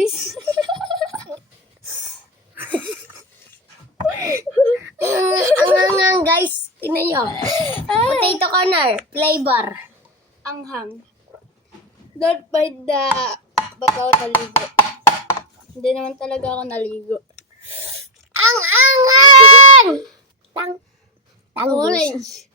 guys. Ang guys. Tingnan nyo. Potato corner. Flavor. Anghang. Don't bite the... Ba't ako naligo? Hindi naman talaga ako naligo. Ang angang! Tang Orange.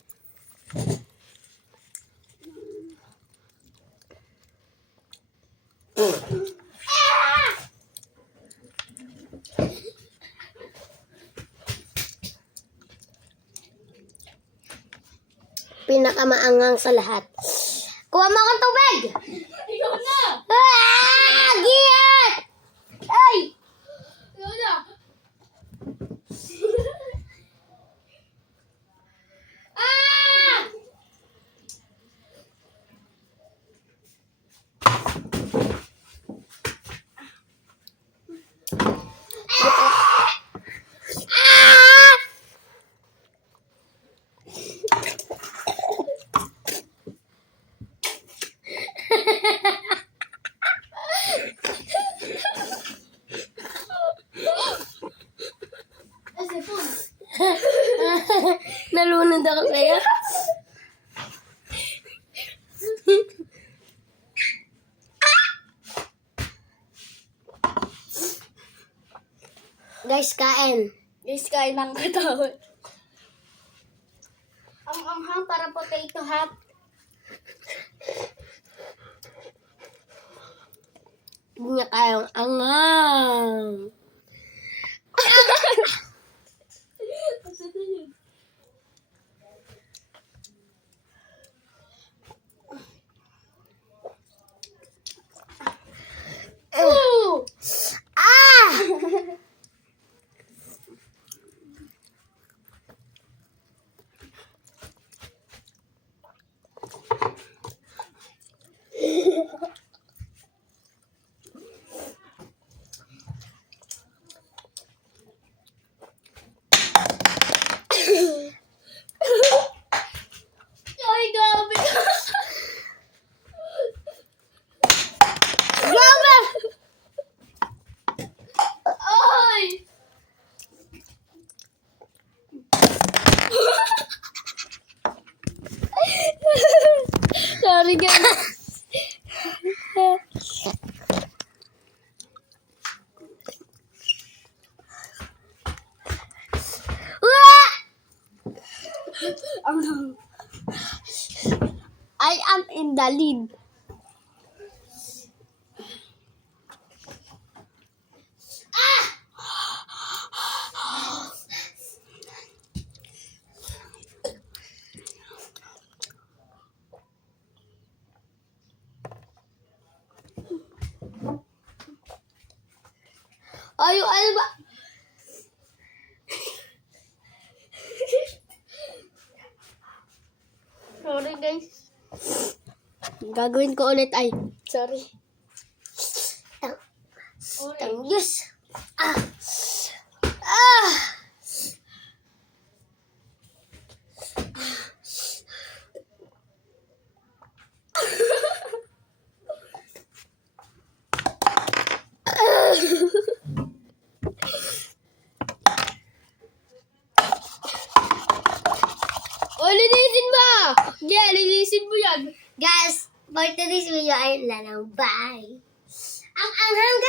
Pinakamaangang sa lahat. Kuha mo akong tubig! Ikaw na! Giyat! Ay! Ikaw na! Nalunod ako sa'yo. Guys, kain. Guys, kain ng katawan. Ang anghang para potato hat. Hindi niya kayang angang. Ay, grabe ka. Grabe! Ay! Sorry guys. I am in the lead. Ano ba? Sorry guys. Gagawin ko ulit ay. Sorry. Yes. Ah. O, linisin mo! Yeah, linisin mo yan. Guys, for today's video ay lang. Bye. Ang anghang